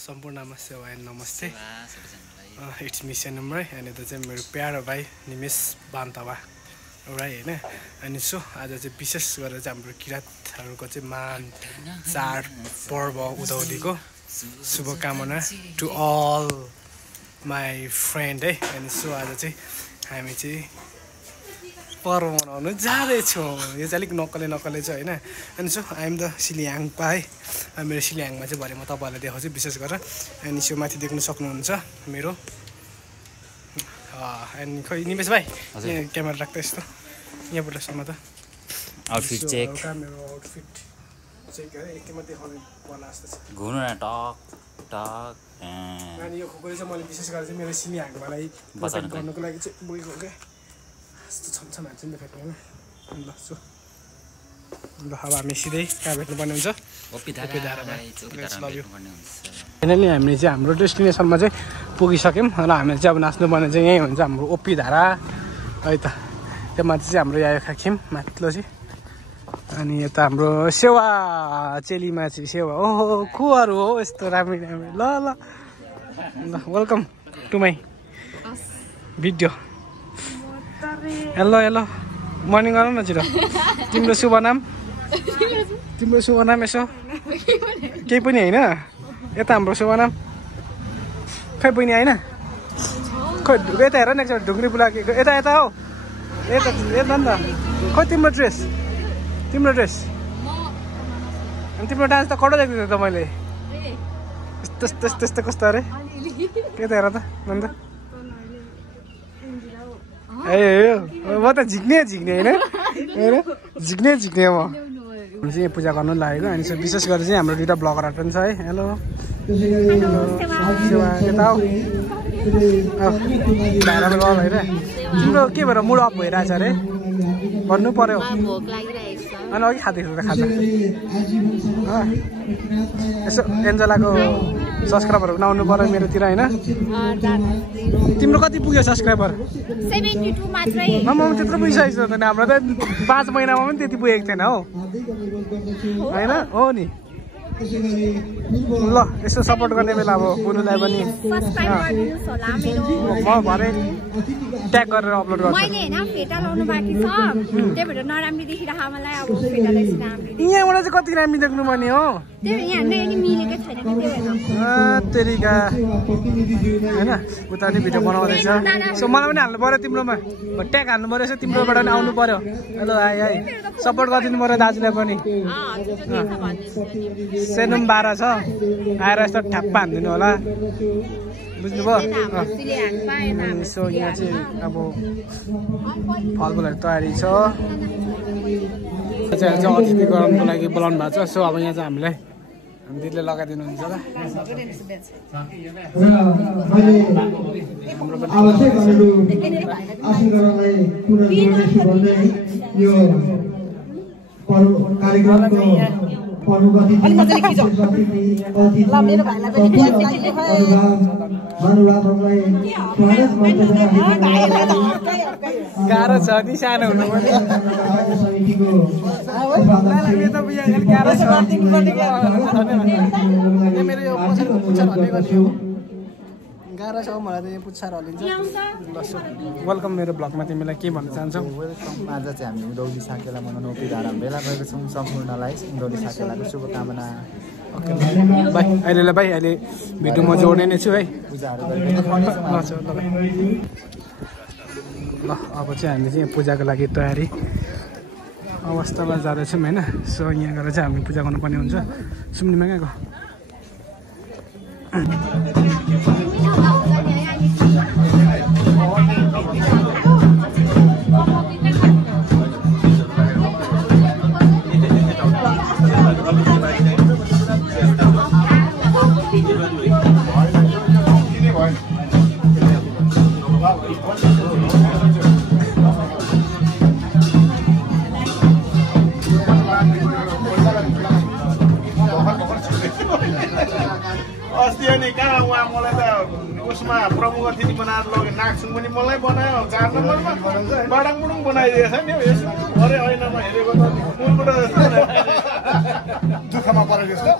सम्पूर्णमा सेवा एन्ड नमस्ते इट्स मी सेनम राई अनि त चाहिँ मेरो प्यारो भाइ निमेश बान्तवा राई होइन अनि सो आज चाहिँ विशेष गरेर चाहिँ हाम्रो किराँतहरूको चाहिँ मान चाड पर्व उधौलीको शुभकामना टु अल माई फ्रेन्ड है अनि सो आज चाहिँ हामी चाहिँ पर्व मनाउनु जाँदैछौँ यो चाहिँ अलिक नक्कले छ होइन अनि सो आइएम द सिलियाङपा है मेरो सिलियाङमा चाहिँ भरे म तपाईँहरूलाई देखाउँछु विशेष गरेर अनि सो माथि देख्नु सक्नुहुन्छ मेरो अनि खोइ निमेश भाइ यहाँ क्यामेरा राख्दा यस्तो यहाँबाट सम्म त आउटफिट चेक मेरो आउटफिट चेक है एकैमा देखाउने पर्ला जस्तो छ घुम्नु न टक टक अनि यो खोकोले चाहिँ मैले विशेष गरेर चाहिँ मेरो सिलियाङलाई गर्नुको लागि चाहिँ बोकेको क्या यस्तो छमछम हान्छ नि त फेक्नु ल सो ल अब हामी सिधै कहाँ भेट्नुपर्ने हुन्छ फाइनली हामीले चाहिँ हाम्रो डेस्टिनेसनमा चाहिँ पुगिसक्यौँ र हामीले चाहिँ अब नाच्नुपर्ने चाहिँ यहीँ हुन्छ हाम्रो ओपी धारा है त त्यो माथि चाहिँ हाम्रो यहाँ खाख्यौँ माथिल्लो चाहिँ अनि यता हाम्रो सेवा चेलीमा चाहिँ सेवा ओहो कोहरू हो यस्तो राम्रो राम्रो ल ल ल welcome to my video hello hello morning गर न छिटो तिम्रो शुभ नाम यसो केही पनि होइन यता हाम्रो शुभ नाम खै बहिनी होइन खै यता हेर न एकचोटि ढुङ्ग्री बुलाएको यता यता हो यता यता नि त खै तिम्रो ड्रेस अनि तिम्रो डान्स त कडो देख्दैछु त मैले त्यस्तो कस्तो अरे यता हेर त अन्त ए म त झिक्ने होइन झिक्ने म चाहिँ यहाँ पूजा गर्नु लागेको अनि विशेष गरेर चाहिँ हाम्रो दुईवटा ब्लगरहरू पनि छ है हेलो यता हो भाइरल गल होइन तिम्रो के भएर मुड अफ भइरहेछ अरे भन्नु पर्यो अनि अघि खाँदैछु त खाजा यसो एन्जलाको सब्सक्राइबरहरू पनि आउनु पर्यो मेरोतिर होइन तिम्रो कति पुग्यो सब्सक्राइबर 72 मात्रै त्यत्रो पुगिसकेको छ त हाम्रो त 5 महिनामा पनि त्यति पुगेको थिएन हौ होइन हो नि ल यसो सपोर्ट गर्ने बेला अब बुनुलाई पनि म भरे ट्याग गरेर अपलोड गर्छु मैले हैन फेटा लाउनु बाँकी छ त्यही भएर नराम्री देखिरहा मलाई अब फेटा लाइस राम्री यहाँबाट चाहिँ कति राम्री देख्नु पर्ने हो त्यही यहाँ नै मिलेकै छैन नि त्यही तेरिका हैन उता नि भिडियो बनाउँदैछ सो मलाई पनि हाल्नु पर्यो तिम्रोमा ट्याग हाल्नु पर्यो यसो तिम्रोबाट पनि आउनु पर्यो हेलो हाई सपोर्ट गरिदिनु पर्यो दाजुलाई पनि सेनुम 12 छ आएर यस्तो ठ्याप्पा हान्दिनु होला बुझ्नुभयो सो यहाँ चाहिँ अब फलफुलहरू तयारी छ अतिथि गराउनुको लागि बोलाउनु भएको छ सो अब यहाँ चाहिँ हामीलाई दिदीले लगाइदिनुहुन्छ गाह्रो छ नि सानो हुनु गाह्रो छ मलाई त यहाँ पुच्छार हलिन्छ वेलकम मेरो ब्लगमा तिमीलाई के भन्न चाहन्छौ आज चाहिँ हामी उधौली साकेला मनाउन ओपी धारा भेला गरेको छौँ सम्पूर्णलाई उधौली साकेलाको शुभकामना ओके भाइ अहिले भिडियो म जोड्ने नै छु है पूजाहरू ल अब चाहिँ हामीले चाहिँ पूजाको लागि तयारी अवस्थामा जाँदैछौँ होइन सो यहाँ गएर चाहिँ हामी पूजा गर्नुपर्ने हुन्छ सुम्निमा कहाँ गयो अस्ति अनि कहाँ उहाँ मलाई त उसमा प्रमुख अतिथि बनाएर लग्यो नाक्सुङ पनि मलाई बनायो 4 नम्बरमा बाडाङ बुडुङ बनाइदिएछ नि यसो अरे होइन म हेरेको त फुलबाट दुःखमा परेको जस्तो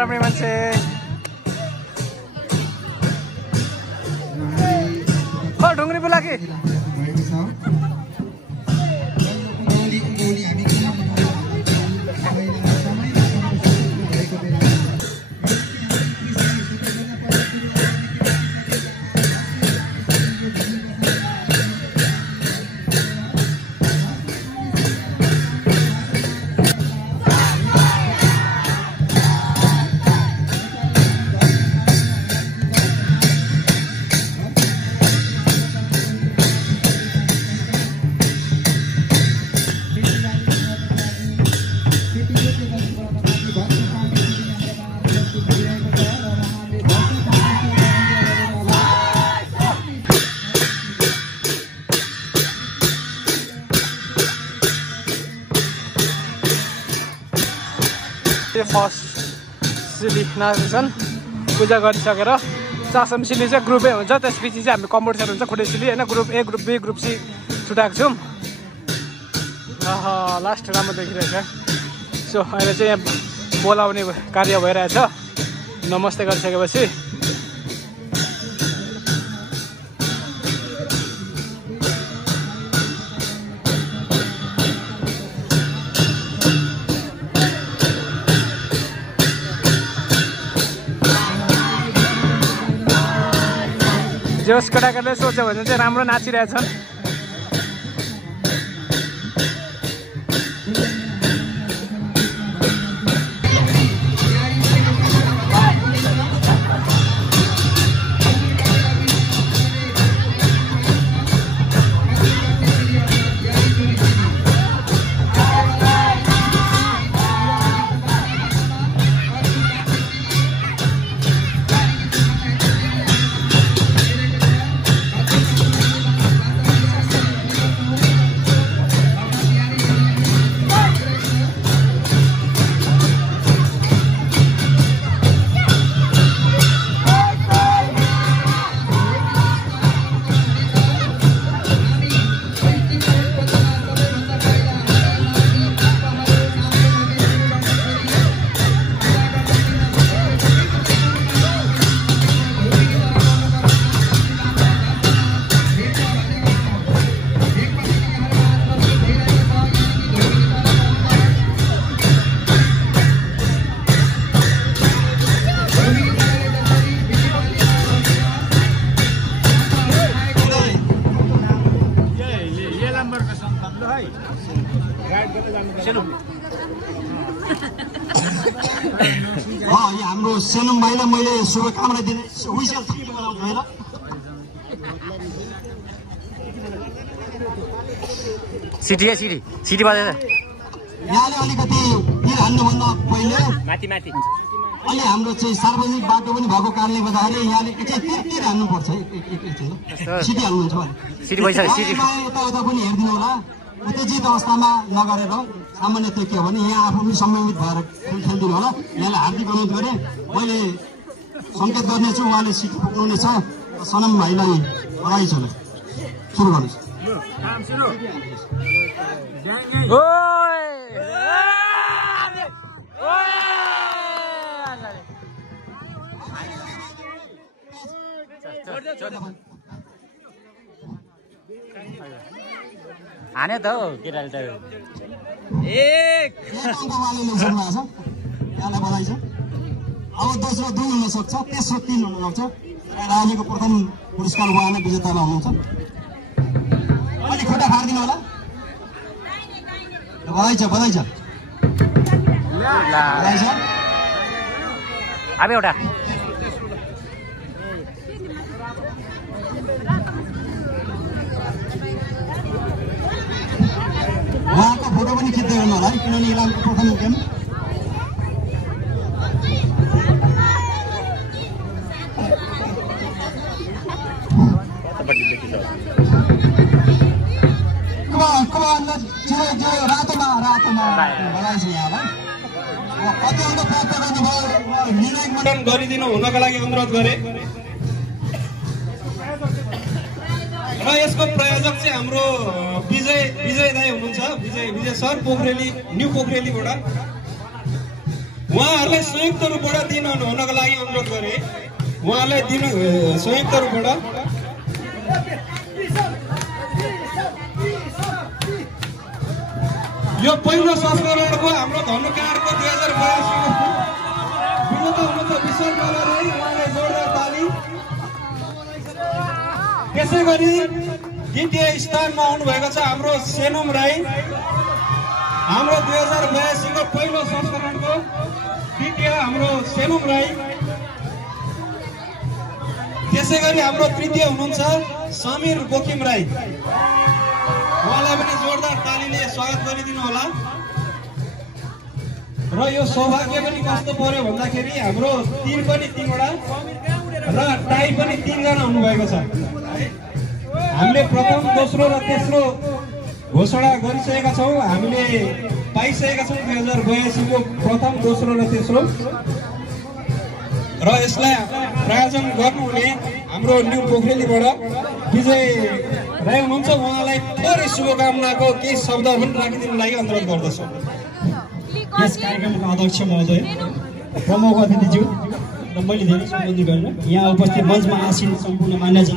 राम्रै मान्छे ढुङ्ग्री बुलाकी फर्स्ट सिली नाच्छन् पूजा गरिसकेर चासम सिली चाहिँ ग्रुपै हुन्छ त्यसपछि चाहिँ हामी कम्पिटिसन हुन्छ खुट्टे सिली होइन group A group B group C छुट्याएको छौँ लास्ट राम्रो देखिरहेछ सो अहिले चाहिँ यहाँ बोलाउने कार्य भइरहेछ नमस्ते गरिसकेपछि जोस केटाकेटीले सोच्यो भने चाहिँ राम्रो नाचिरहेछन् हाम्रो सेलुङ भाइलाई मैले शुभकामना दिने विशेष सिटी बजेछ यहाँले अलिकति तिर हान्नुभन्दा पहिले माथि माथि अहिले हाम्रो चाहिँ सार्वजनिक बाटो पनि भएको कारणले गर्दाखेरि यहाँले एकैछिन तिर हान्नुपर्छ एकैछिन सिटी हाल्नुहुन्छ सिटी भइसक्यो सिटी यताउता पनि हेरिदिनु होला उत्तेजित अवस्थामा नगरेर सामान्य त्यो के हो भने यहाँ आफू पनि संयमित भएर खेलिदिनु होला यहाँलाई हार्दिक अनुरोध गरेँ मैले सङ्केत गर्नेछु उहाँले सिटी पुग्नुहुनेछ सनम भाइलाई बधाई छ सुरु गर्नुहोस् हाने त हौ केटाले त एक अङ्कवाले ल्याइसक्नु भएको छ यहाँलाई बधाई छ अब दोस्रो 2 हुन सक्छ तेस्रो 3 हुन सक्छ राज्यको प्रथम पुरस्कार उहाँले विजेतामा हुनुहुन्छ अलि खुट्टा फार्दिनु होला बधाई छ बधाई छ अब एउटा उहाँको फोटो पनि खिच्दै गर्नु होला है किनभने इलामको प्रथम गेम रातोमा बधाई छ यहाँलाई कति अङ्क प्राप्त गर्नुभयो गरिदिनु हुनको लागि अनुरोध गरे र यसको प्रायोजक चाहिँ हाम्रो विजय दाई हुनुहुन्छ विजय सर पोखरेली न्यू पोखरेलीबाट उहाँहरूलाई संयुक्त रूपबाट दिनु हुनको लागि अनुरोध गरे उहाँलाई दिनु संयुक्त रूपबाट यो पहिलो संस्करणको हाम्रो धनुकाँडको 2082 विजेता हुनुहुन्छ विशाल बाला राई उहाँलाई जोरदार ताली त्यसै गरी द्वितीय स्थानमा आउनुभएको छ हाम्रो सेनुम राई हाम्रो 2082 को पहिलो संस्करणको द्वितीय हाम्रो सेनुम राई त्यसै गरी हाम्रो तृतीय हुनुहुन्छ समीर बोकिम राई उहाँलाई पनि जोरदार तालीले स्वागत गरिदिनु होला र यो सौभाग्य पनि कस्तो पर्यो भन्दाखेरि हाम्रो 3 पनि 3वटा र टाई पनि 3 जना हुनुभएको छ हामीले प्रथम दोस्रो र तेस्रो घोषणा गरिसकेका छौँ हामीले पाइसकेका छौँ 2082 को प्रथम दोस्रो र तेस्रो र यसलाई प्रायोजन गर्नुहुने हाम्रो न्यू पोखरेलीबाट विजय राई हुनुहुन्छ उहाँलाई थोरै शुभकामनाको केही शब्द पनि राखिदिनु लागि अनुरोध गर्दछु यस कार्यक्रमका अध्यक्ष महोदय प्रमुख अतिथिज्यू र मैले धेरै सम्बोधित गर्न यहाँ उपस्थित मञ्चमा आसीन सम्पूर्ण मान्यजन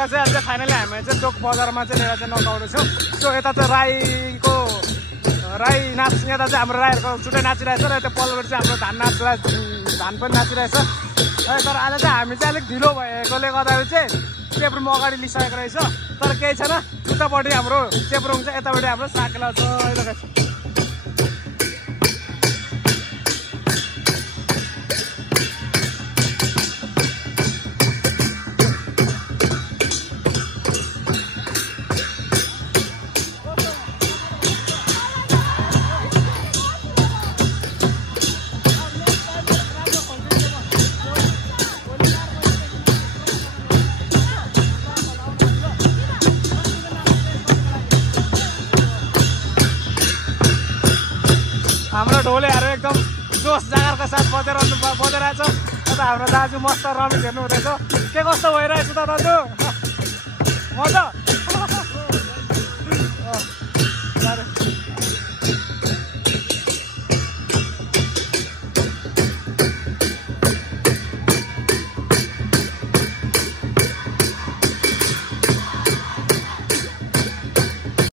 जग्गा चाहिँ अहिले चाहिँ फाइनली हामी चाहिँ चोक बजारमा चाहिँ लिएर चाहिँ नचाउँदैछौँ। सो यता चाहिँ राई नाच यता चाहिँ हाम्रो राईहरूको छुट्टै नाचिरहेछ र यता पल्लोपट्टि चाहिँ हाम्रो धान पनि नाचिरहेछ है। तर अहिले चाहिँ हामी चाहिँ अलिक ढिलो भएकोले गर्दाखेरि चाहिँ चेप्रुङ अगाडि लिइसकेको रहेछ। तर केही छैन, उतापट्टि हाम्रो चेप्रुङ छ, यतापट्टि हाम्रो साकेला छ। हाम्रो ढोलेहरू एकदम जोस जागरका साथ बजाइरहेछ। यता हाम्रो दाजु मस्त रमित हेर्नु हुँदैछ। के कस्तो भइरहेछ त दाजु? मजा